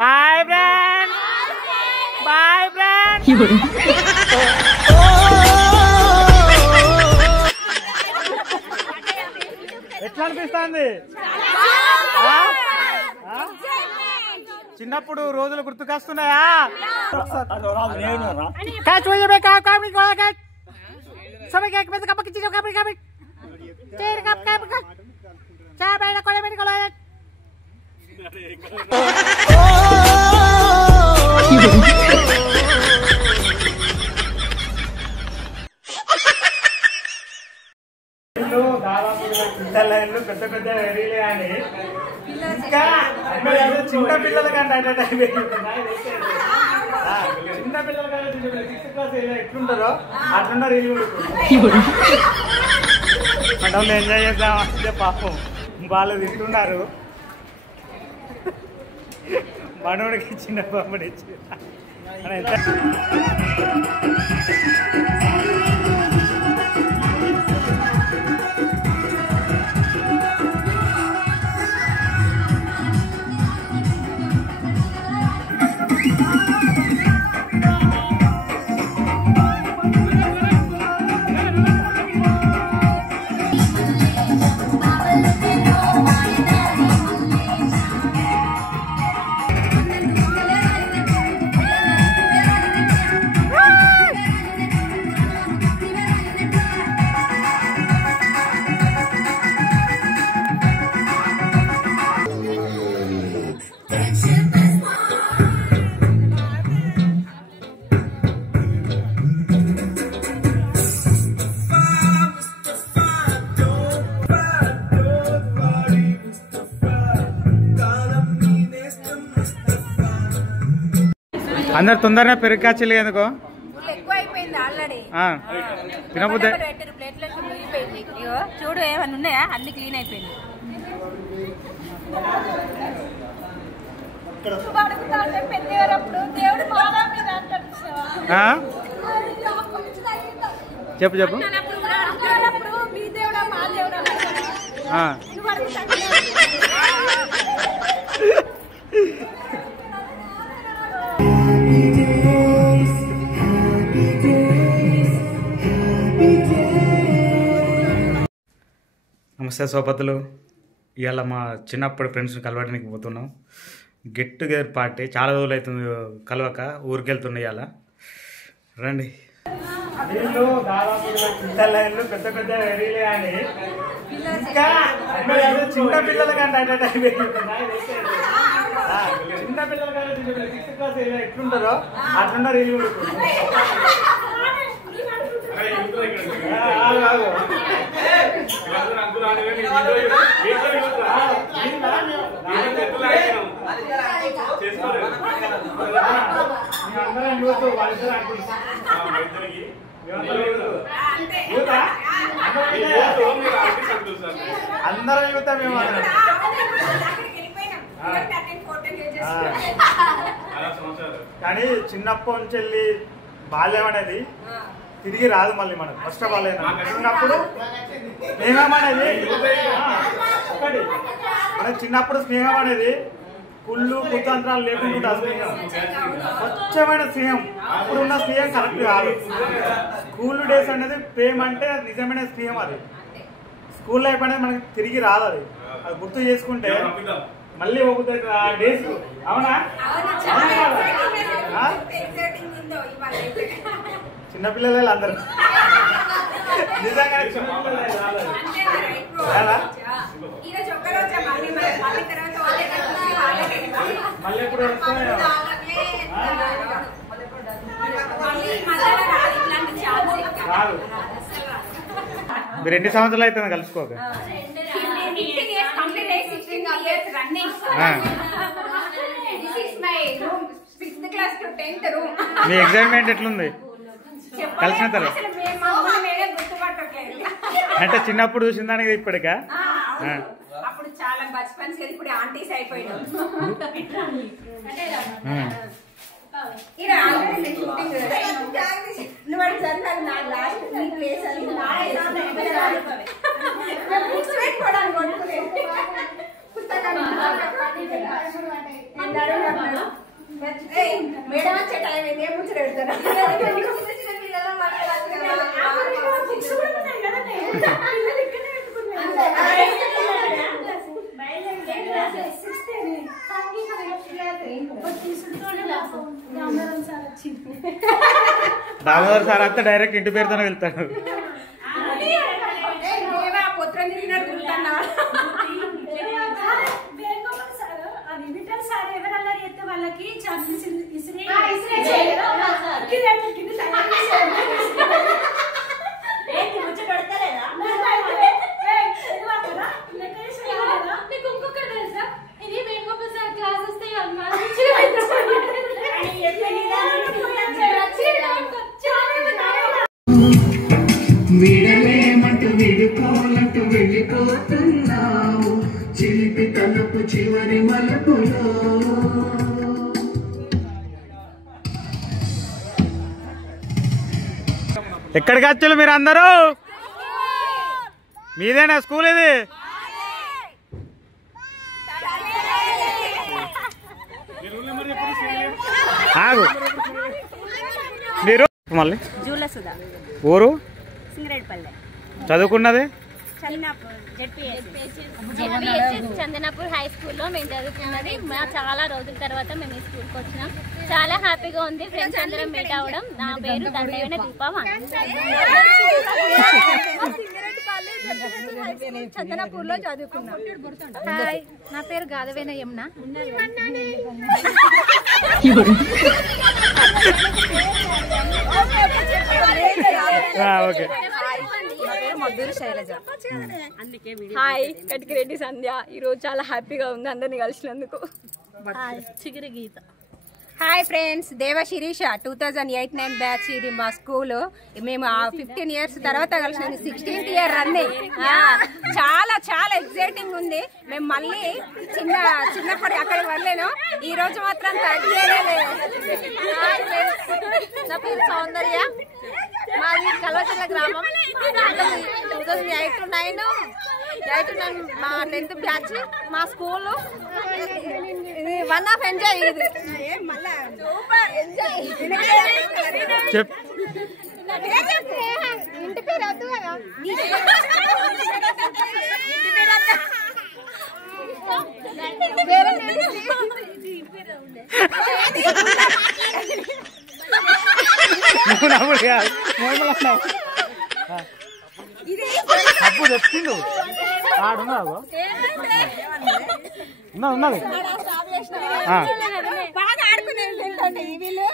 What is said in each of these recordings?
Hi friends bye friends ఎట్లా అనిపిస్తుంది చిన్నప్పుడు రోజులు గుర్తుకొస్తున్నాయా లైన్లు పెద్ద పెద్ద ఎరీలే అని ఇంకా చిన్న పిల్లల కంటే చిన్న పిల్లల కంటే 6th క్లాస్ ఎట్లుంటారో అట్లున్నారు అంటే ఎంజాయ్ చేద్దాం అంటే పాపం వాళ్ళు తింటున్నారు మనోడికి చిన్న బొమ్మడి ఇచ్చి అందరు తొందరగా పెరుగు ఎందుకో తినబుద్ది చూడు ఏమన్నా ఉన్నాయా అన్ని క్లీన్ అయిపోయింది చెప్పు చెప్పు నమస్తే సోపతులు ఇవాళ మా చిన్నప్పుడు ఫ్రెండ్స్ని కలవడానికి పోతున్నాం గెట్ టుగెదర్ పార్టీ చాలా రోజులు అవుతుంది కలవక ఊరికి వెళ్తున్నాయి ఇవాళ రండి వీళ్ళు దాదాపు లైన్లు పెద్ద పెద్ద ఎరీలే అని ఇంకా చిన్న పిల్లల కంటే చిన్న పిల్లల కంటే 6th క్లాస్ ఎట్లుంటారో అట్లున్నారు అందరం యూత మేము కానీ చిన్నప్పటి నుంచి వెళ్ళి బాల్యం అనేది తిరిగి రాదు మళ్ళీ మనకు ఫస్ట్ ఆఫ్ ఆల్ చిన్నప్పుడు స్నేహం అనేది ఒకటి మనకు చిన్నప్పుడు స్నేహం అనేది కుళ్ళు కుతంత్రాలు లేకుండా స్నేహం స్వచ్ఛమైన స్నేహం అప్పుడున్న స్నేహం కరెక్ట్ కాదు స్కూల్ డేస్ అనేది ప్రేమ అంటే నిజమైన స్నేహం అది స్కూల్ లైఫ్ అనేది మనకి తిరిగి రాదు అది అది గుర్తు చేసుకుంటే మళ్ళీ ఒక డేస్ అవునా చిన్నపిల్లలే అందరు నిజంగా మళ్ళీ ఎప్పుడు మీరు 2 సంవత్సరాలు అవుతుంది కలుసుకోక మీ ఎగ్జైట్మెంట్ ఎట్లుంది కలిసిన తర్వాత అంటే చిన్నప్పుడు చూసిన దానికి ఇప్పటికా అప్పుడు చాలా బచ్పన్స్ ఇప్పుడు ఆంటీస్ అయిపోయినాం మేడం వచ్చే టైం ఏంది ఏం ముచ్చట పెడతాను దామోదర్ సార్ అంతా డైరెక్ట్ ఇంటి పేరుతోనే వెళ్తాడు. పొత్రం తిరిగినట్టు తిరుగుతున్నా వాళ్ళకి ఇంకొక తెలుసా ఇది వేణుగోపాల్ సార్ క్లాస్ వస్తే విడలేమంటూ విడిపోలంటూ వెళ్ళిపోతున్నావు చిలిపి తలుపు చివరి మలుపులో. ఎక్కడికి వచ్చారు మీరు అందరూ? మీదేనా స్కూల్ ఇది? ఆగు మీరు మళ్ళీ ఊరు చదువుకున్నది చందనాపూర్ హై స్కూల్లో మేము చదువుకున్నది. చాలా రోజుల తర్వాత మేము ఈ స్కూల్కి వచ్చినాం. చాలా హ్యాపీగా ఉంది ఫ్రెండ్స్ అందరం మీట్ అవ్వడం. నా పేరు దండవేన దీప. చందనాపూర్ లో చదువుకున్నాం. హాయ్, నా పేరు గాదవేన యమున. ఓకే. మద్దూరు శైలజ. హాయ్, కటికిరెడ్డి సంధ్య. ఈరోజు చాలా హ్యాపీగా ఉంది అందరిని కలిసినందుకు. చిగిరి గీత. హాయ్ ఫ్రెండ్స్, దేవ శిరీష 2008-9 బ్యాచ్. ఇది మా స్కూల్. మేము 15 years తర్వాత కలిసినది. 16th year running. చాలా చాలా ఎక్సైటింగ్ ఉంది. మేము మళ్ళీ చిన్నప్పటి అక్కడికి వెళ్ళలేను. ఈ రోజు మాత్రం 30 year. నా పేరు సౌందర్య. మాది కల్వచర్ల గ్రామం. 2008-9 మా 10th బ్యాచ్. మా స్కూల్ ఇది వన్ ఆఫ్ ఎంజాయ్. ఇది చెప్ ఇంటి పేరు వద్దు కదా. అప్పు చెప్పిండు ఆడున్నావు ఉన్నది బాగా ఆడుకునేది వీళ్ళు.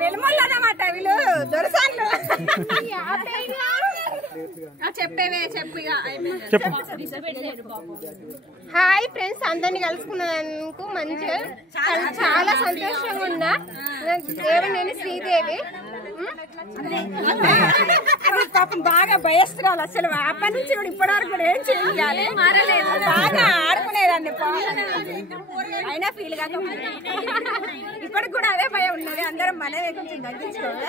వెలుమల్లన్నమాట వీళ్ళు. దొరసాన్లు. చెప్పేవే చెప్పు. చెప్పు. హాయ్ ఫ్రెండ్స్, అందరిని కలుసుకున్నందుకు మంచిగా చాలా సంతోషంగా ఉన్నా. దేవనేని శ్రీదేవి. పాపం బాగా భయస్తురాలు. అసలు అప్పటి నుంచి కూడా ఇప్పటివరకు కూడా ఏం చేయాలి మారలేదు. బాగా ఆడుకునేదాన్ని. అయినా ఫీల్ కాక ఇప్పటికి కూడా అదే భయం ఉన్నది. అందరం మనమే కొంచెం తగ్గించుకోవాలి.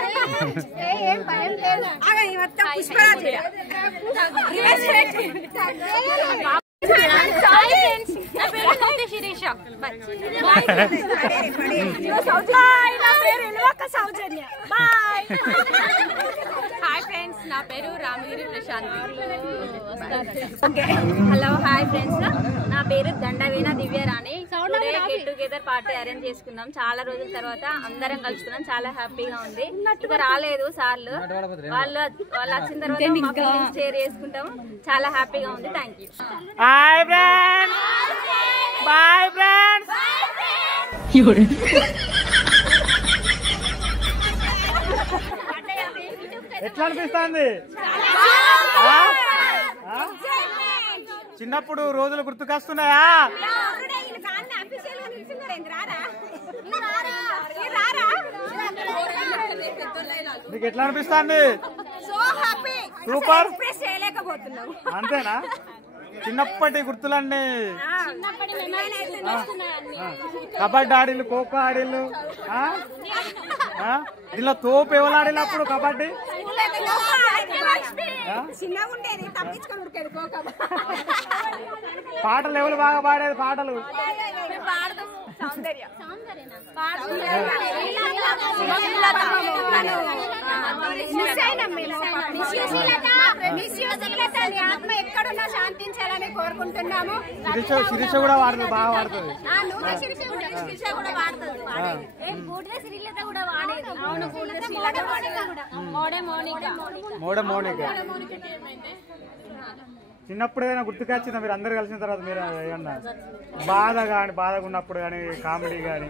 ఏం భయం లేదు. మొత్తం పుష్పరాజు. శిరీష. హాయ్ ఫ్రెండ్స్, నా పేరు Ramagiri Prashanthi. Hello hi friends, నా పేరు Dandaveena Divyarani. Get together party arrange చేసుకున్నాం. చాలా రోజుల తర్వాత అందరం కలుస్తున్నాం. చాలా హ్యాపీగా ఉంది. ఇంకా రాలేదు సార్లు. వాళ్ళు వచ్చిన తర్వాత షేర్ చేసుకుంటాము. చాలా హ్యాపీగా ఉంది. Thank you. Hi friends. Bye friends. ఎట్లా అనిపిస్తుంది? చిన్నప్పుడు రోజులు గుర్తుకొస్తున్నాయా? నీకు ఎట్లా అనిపిస్తుంది? సూపర్. చేయలేకపోతున్నావు అంతేనా? చిన్నప్పటి గుర్తులన్నీ కబడ్డీ ఆడిళ్ళు, ఖోఖో ఆడిళ్ళు. దీనిలో తోపు ఎవరు ఆడిళ్ళు అప్పుడు కబడ్డీ? పాటలు ఎవరు బాగా పాడేది? పాటలు ఎక్కడున్నా శాంతించాలని కోరుకుంటున్నాము. శిరీష కూడా వాడుతుంది, బాగా వాడుతుంది. మోడ మౌనిక. చిన్నప్పుడు ఏదైనా గుర్తుకొచ్చిందా మీరు అందరు కలిసిన తర్వాత? మీరు ఏమన్నా బాధగా ఉన్నప్పుడు కానీ, కామెడీ కానీ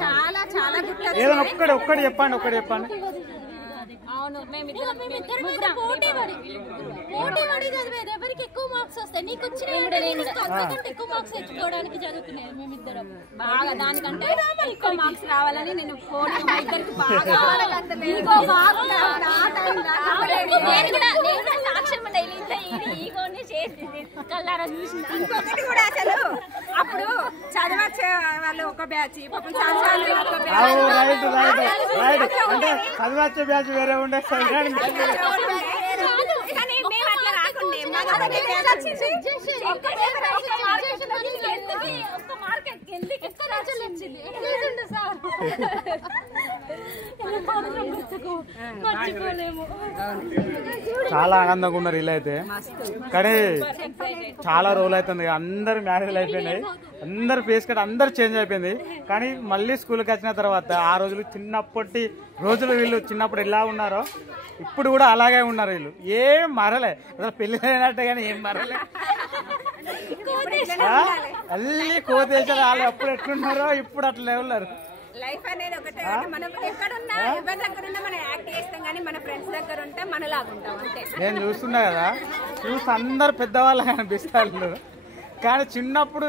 చాలా చాలా ఏదైనా ఒక్కటి చెప్పండి. అవును, పోటీ చదివేది ఎవరికి ఎక్కువ మార్క్స్ వస్తాయి? నీకు వచ్చిన ఎక్కువ మార్క్స్ తెచ్చుకోవడానికి చదువుకునేది మేమిద్దరం. బాగా దానికంటే ఎక్కువ మార్క్స్ రావాలని నేను పోటీ ఇద్దరికి బాగా సాక్ష్యం ఈగోని చేసింది కళ్ళారా చూసి. ఇంకొకటి కూడా అసలు అప్పుడు చదవచ్చే వాళ్ళు ఒక బ్యాచ్, రైట్ అంటే చదివచ్చే బ్యాచ్ వేరే ఉండే. చాలా ఆనందంగా ఉన్నారు ఇలా అయితే. కానీ చాలా రోజులు అవుతుంది, అందరు మ్యారేజ్లు అయిపోయినాయి, అందరు ఫేస్ కట్ అందరు చేంజ్ అయిపోయింది. కానీ మళ్ళీ స్కూల్కి వచ్చిన తర్వాత ఆ రోజులు చిన్నప్పటి రోజులు వీళ్ళు చిన్నప్పుడు ఎలా ఉన్నారో ఇప్పుడు కూడా అలాగే ఉన్నారు. వీళ్ళు ఏం మారలే, అసలు పెళ్లి అయినట్టే కానీ ఏం మారలే. అల్లి కోతేశారు వాళ్ళు. అప్పుడు ఎట్లున్నారో ఇప్పుడు అట్లా ఉన్నారు. లైఫ్ అనేది ఒకటే, మనం ఎక్కడున్నా ఎవరి దగ్గర ఉన్నా మనం యాక్ట్ చేస్తాం, కానీ మన ఫ్రెండ్స్ దగ్గర ఉంటే మనలాగా ఉంటాం అంతే. నేను చూస్తున్నా కదా, చూసి అందరు పెద్దవాళ్ళు కనిపిస్తారు. కానీ చిన్నప్పుడు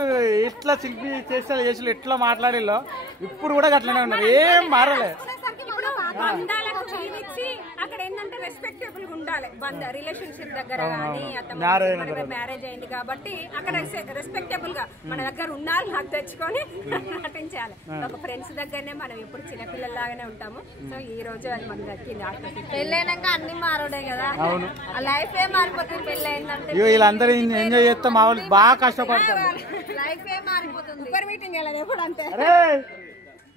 ఎట్లా శిల్పి చేసి ఎట్లా మాట్లాడిలో ఇప్పుడు కూడా అట్లనే ఉన్నారు, ఏం మారలే. బంధాలకు జీవించి అక్కడ ఏంటంటే రెస్పెక్టబుల్ గా ఉండాలి. రిలేషన్షిప్ దగ్గర కానీ మ్యారేజ్ అయింది కాబట్టి అక్కడ రెస్పెక్టబుల్ గా మన దగ్గర ఉండాలి, నాకు తెచ్చుకొని నటించాలి. ఒక ఫ్రెండ్స్ దగ్గరనే మనం ఎప్పుడు చిన్నపిల్లల్లాగానే ఉంటాము. సో ఈ రోజు అది మనకి దక్కింది. పెళ్ళైనాక అన్ని మారడే కదా, లైఫ్ ఏ మారిపోతుంది. పెళ్ళైందంటే వీళ్ళందరూ ఎంజాయ్ చేస్తే మా వాళ్ళు బాగా కష్టపడతారు. లైఫ్ ఏ మారిపోతుంది. సూపర్ మీటింగ్ వెళ్ళాలి ఎప్పుడు అంతే. అరే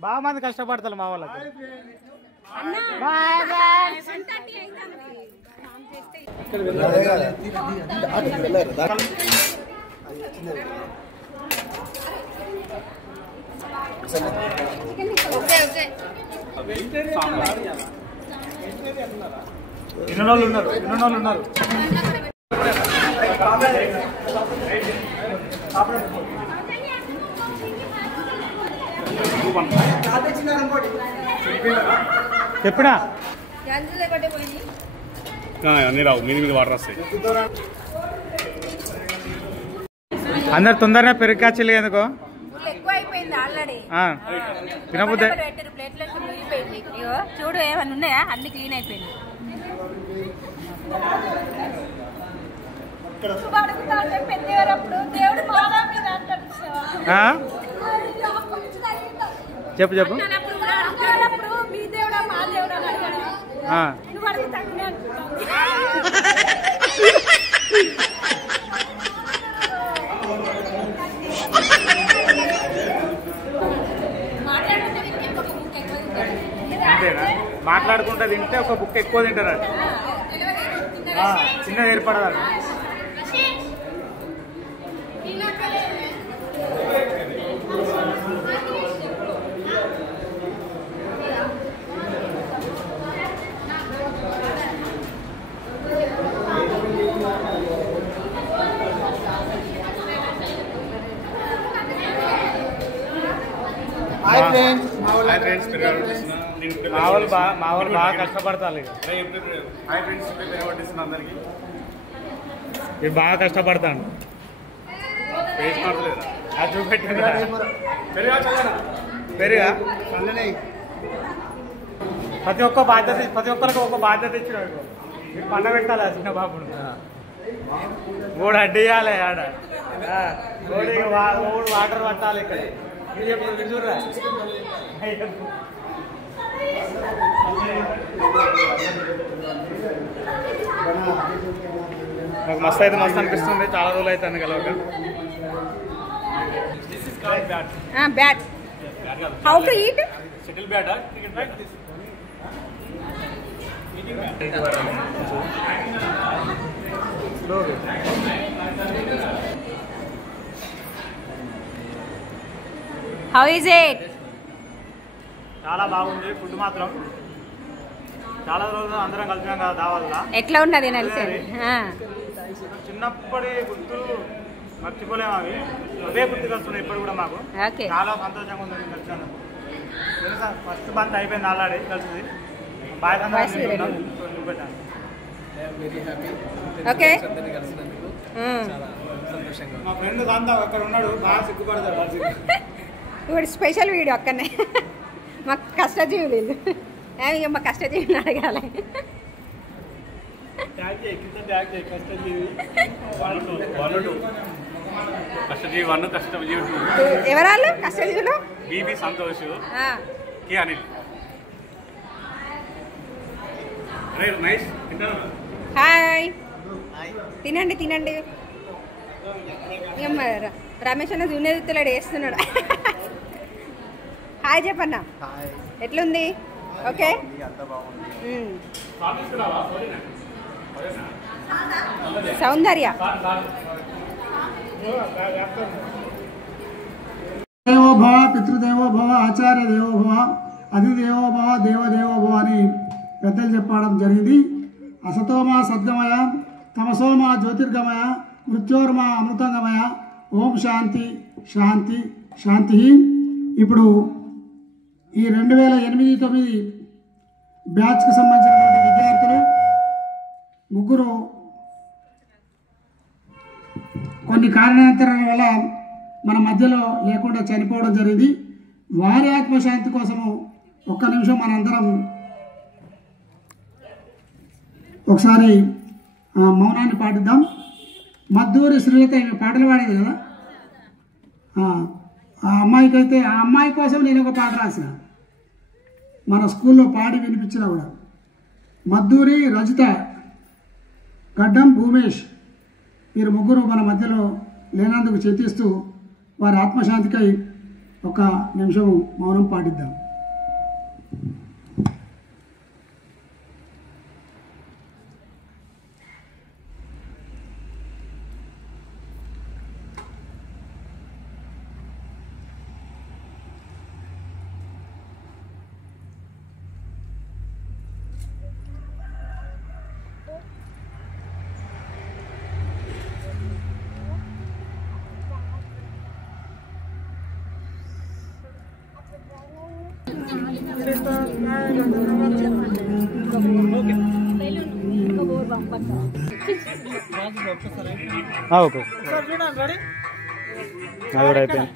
బాగా మంది కష్టపడతారు మా వాళ్ళకి. ఇన్నోళ్ళు ఉన్నారు. చెప్పినా అన్ని రావు, మీద వాటర్ వస్తాయి. అందరు తొందరగా పెరిగాచిల్లు ఎందుకో ఎక్కువ అయిపోయింది ఆల్రెడీ. తినబుద్దే ప్లేట్లెట్ ముగిపోయింది. చూడు ఏమన్నా ఉన్నాయా, అన్ని క్లీన్ అయిపోయింది. చెప్పు మీ దేవుడా మా దేవుడా నువ్వు అడుగుతా. అంతేనా? మాట్లాడుకుంటా తింటే ఒక బుక్ ఎక్కువ తింటారు, చిన్న ఏర్పడదారు. మా వాళ్ళు బాగా కష్టపడతారు. మీరు బాగా కష్టపడతాను. అది చూపెట్టింది పెరుగా. ప్రతి ఒక్కరికి ఒక బాధ్యత ఇచ్చినాడు. మీరు పండ పెట్టాలి చిన్న బాబును, కూడా అడ్డేయాలి ఆడ. వాటర్ పట్టాలి ఇక్కడ నాకు మస్తు అయితే మస్తు అనిపిస్తుంది. చాలా రోజులు అయితే అని కలవక. Bat how to eat shuttle బ్యాటా cricket bat how is it? చాలా బాగుంది ఫుడ్ మాత్రం. చాలా రోజులు అందరం కలిసినాం కదా దావల్లా. ఎట్లా ఉన్నది నలిసేది? చిన్నప్పటి గుర్తులు మర్చిపోలేము. అవి అవే గుర్తుకొస్తున్నాయి ఇప్పుడు కూడా మాకు. ఓకే, చాలా సంతోషంగా ఉంది కలిసాను. తెలుసా ఫస్ట్ బంత్ అయిపోయింది ఆల్రెడీ కలిసి. బాయ్ చూపెట్టాను. ఓకే, మా ఫ్రెండ్ కాంతా అక్కడ ఉన్నాడు, బాగా సిగ్గుపడతాడు. ఇప్పుడు స్పెషల్ వీడియో అక్కడనే. మా కష్టజీవులు మా కష్టజీవిని అడగాలి. కష్టజీవి 1 కష్టజీవి 2. ఎవరాళ్ళు కష్టజీవులు? బీబీ సంతోష్, కే అనిల్. నైస్. హాయ్, తినండి తినండి. రమేష్ అన్న జూనియర్ వేస్తున్నాడు. హాయ్ చెప్పన్నా, ఎట్లుంది? ఓకే, సౌందర్య దేవో భవ, పితృదేవో భవ, ఆచార్య దేవో భవ, అధిదేవో భవ, దేవదేవో భవ అని పెద్దలు చెప్పడం జరిగింది. అసతోమా సద్గమయ, తమసోమా జ్యోతిర్గమయ, మృత్యోర్మా అమృతంగమయ. ఓం శాంతి శాంతి శాంతి. ఇప్పుడు ఈ 2008-9 బ్యాచ్కి సంబంధించినటువంటి విద్యార్థులు ముగ్గురు కొన్ని కారణాంతరాల వల్ల మన మధ్యలో లేకుండా చనిపోవడం జరిగింది. వారి ఆత్మశాంతి కోసము ఒక్క నిమిషం మనందరం ఒకసారి మౌనాన్ని పాటిద్దాం. మద్దూరి శ్రీలత పాటలు పాడేది కదా, ఆ అమ్మాయికైతే ఆ అమ్మాయి కోసం నేను ఒక పాట రాసిన, మన స్కూల్లో పాడి వినిపించినా కూడా. మద్దూరి రజిత, గడ్డం భూమేష్, వీరు ముగ్గురు మన మధ్యలో లేనందుకు చింతిస్తూ వారి ఆత్మశాంతికై ఒక నిమిషం మౌనం పాటిద్దాం. ఓకే అది కూడా అయిపోయింది.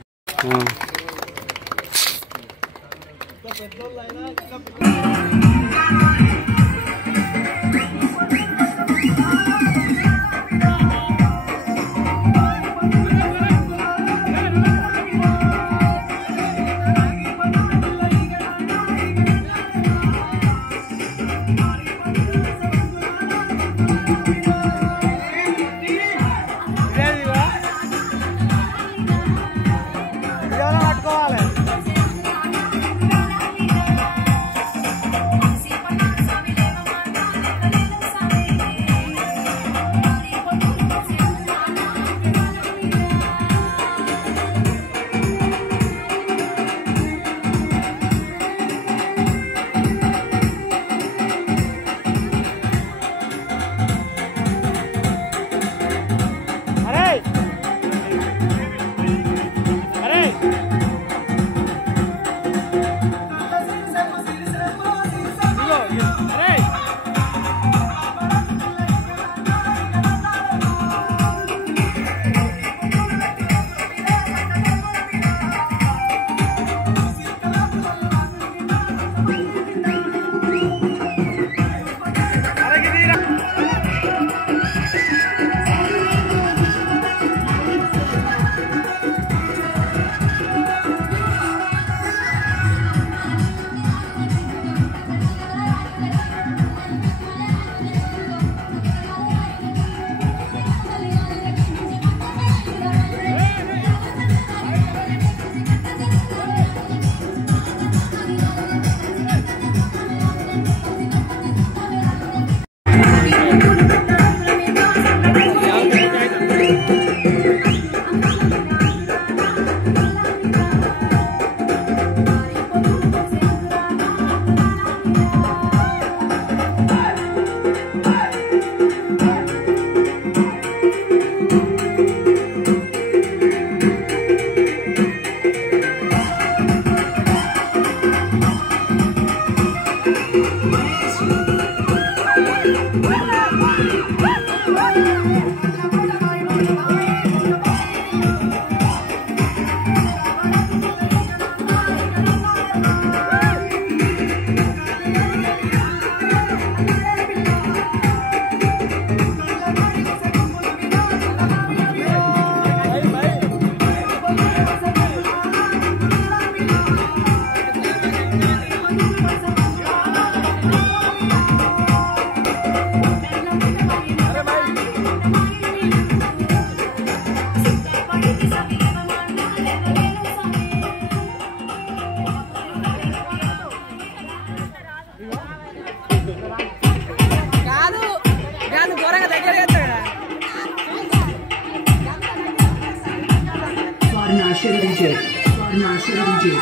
ఆశీర్వదించే వారిని ఆశీర్వదించే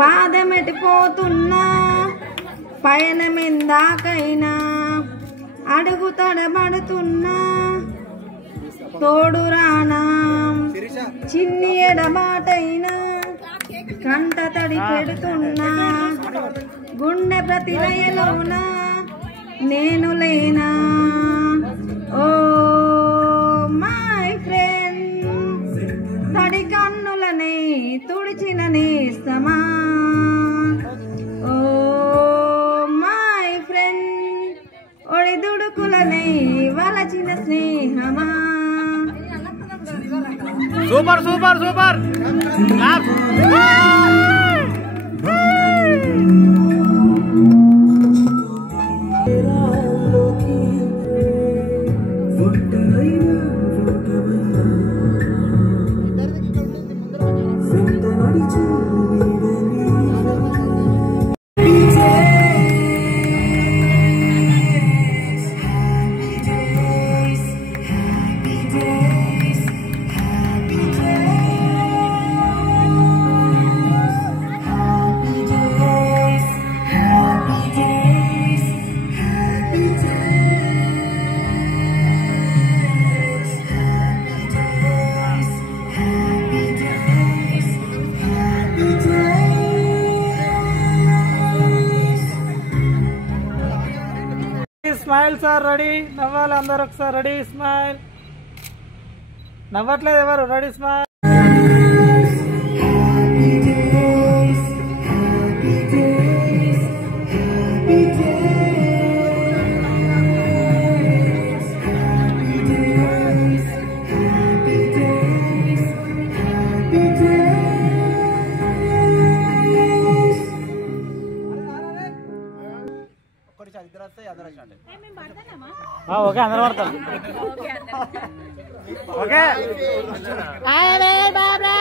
పాదమెటిపోతున్నా పయనమెందాకైనా అడుగు తడబడుతున్నా తోడురానా చిన్ని ఎడబాటైనా కంట తడి పెడుతున్నా గుండె ప్రతి లయలోనా నేను లేనా ఓ మై ఫ్రెండ్ తడి కన్నులనే తుడిచిన నేస్తమా ఓ మై ఫ్రెండ్ ఒడి దుడుకులనే వలచిన స్నేహమా. Super super super. Smile sir ready నవ్వాలి అందరు ఒకసారి రెడీ స్మైల్ నవ్వట్లేదు ఎవరు రెడీ స్మైల్ ఓకే అందరూ పడతారు ఓకే బాబా